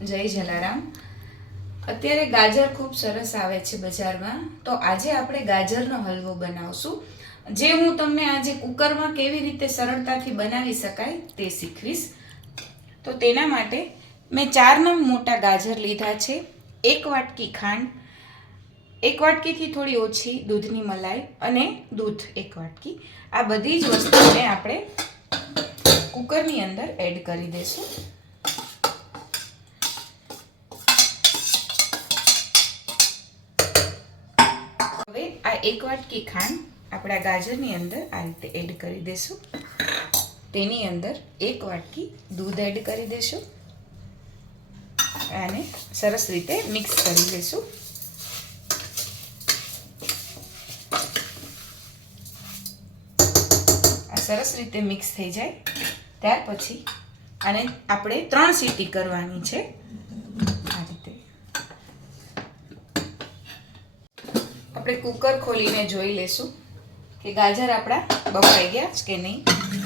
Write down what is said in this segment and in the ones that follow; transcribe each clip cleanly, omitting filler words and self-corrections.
જય જલારામ। અત્યારે ગાજર ખૂબ સરસ આવે છે બજારમાં, તો આજે આપણે ગાજરનો હલવો બનાવશું, જે હું તમને આજે કુકરમાં કેવી રીતે સરળતાથી બનાવી શકાય તે શીખવીશ। તો તેના માટે મેં 4 નંગ મોટા ગાજર લીધા છે, 1 વાટકી ખાંડ, 1 વાટકીથી થોડી ઓછી દૂધની મલાઈ અને દૂધ 1 વાટકી। આ બધી જ વસ્તુને આપણે કુકરની અંદર એડ કરી દઈશું। હવે આ 1 વાટકી ખાંડ આપણા ગાજરની અંદર આ રીતે એડ કરી દઈશું। તેની અંદર 1 વાટકી દૂધ એડ કરી દઈશું, આને સરસ રીતે મિક્સ કરી દઈશું। આ સરસ રીતે મિક્સ થઈ જાય ત્યાર પછી આને આપણે 3 સીટી કરવાની છે। આ રીતે આપણે કુકર ખોલીને જોઈ લેશું કે ગાજર આપણા બફાઈ ગયા છે કે નહીં।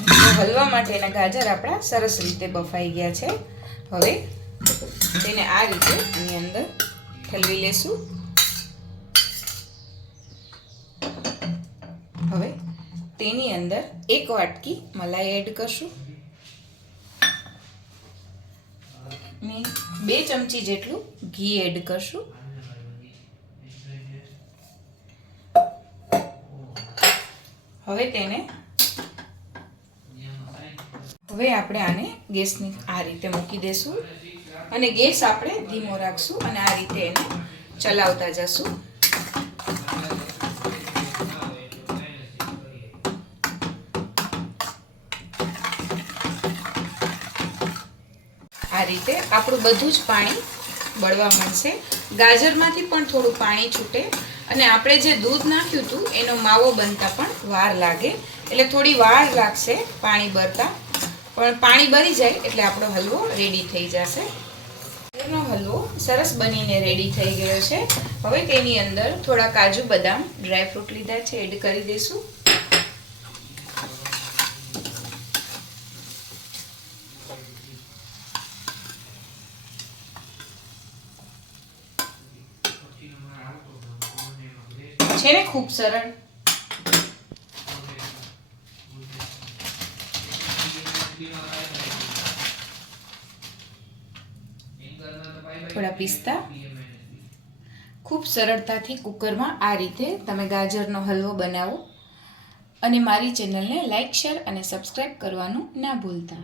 તો હલવા માટેના ગાજર આપણા સરસ રીતે બફાઈ ગયા છે। હવે તેને આ રીતે આની અંદર ઠલવી લેશું। હવે તેની અંદર 1 વાટકી મલાઈ એડ કરશું ને 2 ચમચી જેટલું ઘી એડ કરશું। હવે આપણે આને ગેસની આ રીતે મૂકી દેશું અને ગેસ આપણે ધીમો રાખશું અને આ રીતે એને ચલાવતા જશું। આ રીતે આપણું બધું જ પાણી બળવા માંડશે, ગાજરમાંથી પણ થોડું પાણી છૂટે અને આપણે જે દૂધ નાખ્યું હતું એનો માવો બનતા પણ વાર લાગે, એટલે થોડી વાર લાગશે પાણી બળતા, પણ પાણી બળી જાય એટલે આપણો હલવો રેડી થઈ જશે। ગાજરનો હલવો સરસ બનીને રેડી થઈ ગયો છે। હવે તેની અંદર થોડા કાજુ બદામ ડ્રાયફ્રૂટ લીધા છે એડ કરી દઈશું। છે ને ખૂબ સરળ। થોડા પિસ્તા। ખૂબ સરળતાથી કુકરમાં આ રીતે તમે ગાજરનો હલવો બનાવો અને મારી ચેનલને લાઈક, શેર અને સબસ્ક્રાઈબ કરવાનું ના ભૂલતા।